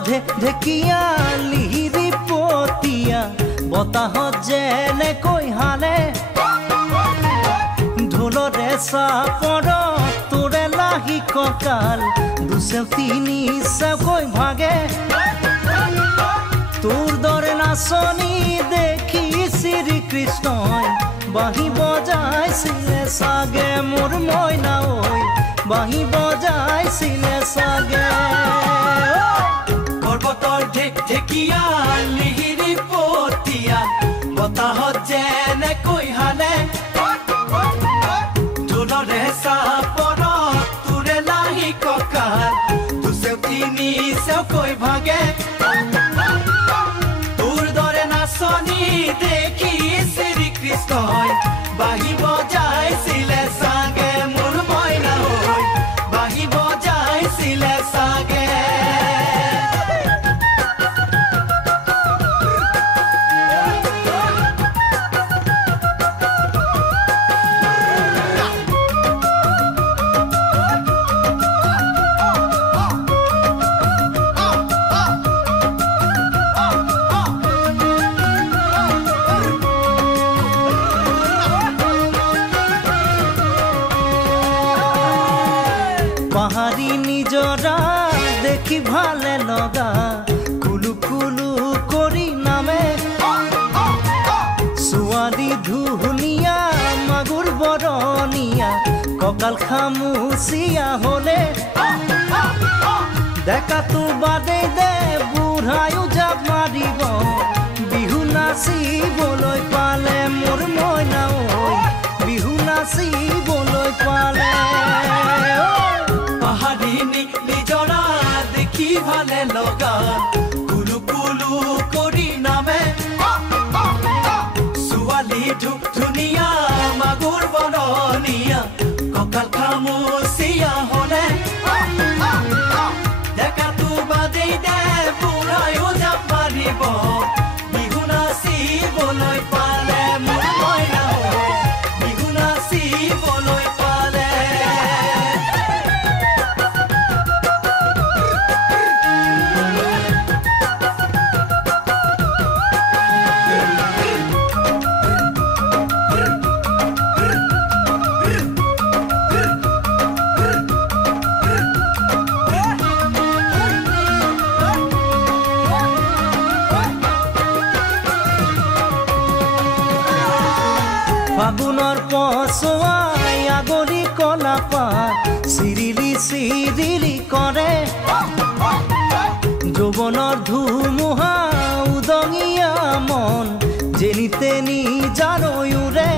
ঢেকিয়া লিহিৰি পতিয়া বতাহত যেনেকৈ হালে ঢোলৰে চাপৰত তোৰে লাহি কঁকাল দুচেও তিনি চেওকৈ ভাগে তোৰ দৰে নাচনি দেখি শ্ৰীকৃষ্ণই বাঁহী বজাইছিলে চাগে মোৰ মইনা ঐ বাঁহী বজাইছিলে চাগে পৰ্বতৰ ঢেকিয়া লিহিৰি পতিয়া বতাহত যেনেকৈ হালে ঢোলৰে চাপৰত তোৰে লাহি কঁকাল দুচেও তিনি চেওকৈ ভাগে তোৰ দৰে নাচনি দেখি শ্ৰীকৃষ্ণই বাঁহী বজাইছিলে চাগে মোৰ মইনা ঐ বাঁহী বজাইছিলে চাগে পাহাড়ি নিজৰা দেখি ভালে লগা কুলু কুলু কৰি নামে ছোৱালী ধুনীয়া মাগুৰ বৰণীয়া কঁকাল খামুচিয়া হলে ডেকাটো বাদেই দে বুঢ়ায়ো জাপ মাৰিব বিহু নাচিবলৈ পালে মোৰ মইনা ঐ বিহু নাচিবলৈ পালে পাহাড়ি নিজৰা দেখি ভালে লগা কুলু কুলু কৰি নামে ছোৱালী ধুনীয়া মাগুৰ বৰণীয়া কঁকাল খামুচিয়া হলে ডেকাটো বাদেই দে বুঢ়ায়ো জাপ মাৰিব বিহু নাচিবলৈ পালে মোৰ মইনা ঐ বিহু নাচিবলৈ পালে ফাগুনৰ পছুৱাই আগলি কলাপাত চিৰিলি চিৰিলি কৰে যৌৱনৰ ধুমুহা উদঙিয়া মন যেনি তেনি জানৈৰে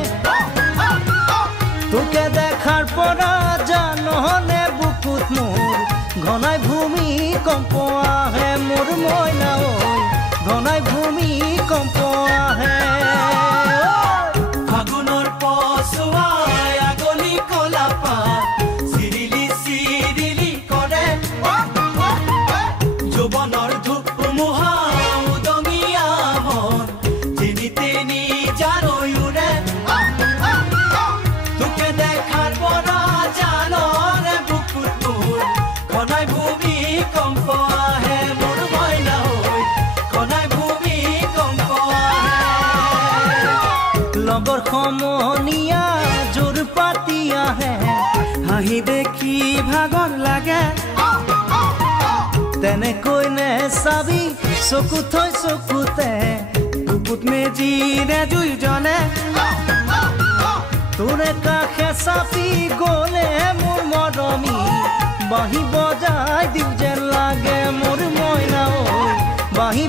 তোকে দেখাৰ পৰা জানহনে বুকুত মোৰ ঘনাই ভূমিকম্প আহে মোৰ মইনা ঐ ঘনাই ভূমিকম্প আহে ফাগুনৰ পছুৱাই আগলি কলাপাত চিৰিলি চিৰিলি কৰে যৌৱনৰ ধুমুহা উদঙিয়া মন যেনি তেনি জানৈৰে তোকে দেখাৰ পৰা জানৰে বুকুত মোৰ ঘনাই ভূমিকম্প আহে মোৰ মইনা ঐ ঘনাই ভূমিকম্প আহে লগৰ সমনীয়া জোৰ পাতি আহে হাঁহি দেখি ভাগৰ লাগে তেনেকৈ নে চাবি চকু থৈ চকুতে বুকুত মেজিৰে জুই জ্বলে তোৰে কাষে চাপি গ'লে মোৰ মৰমী বাঁহী বজাই দিওঁ যেন লাগে মোৰ মইনা ঐ বাঁহী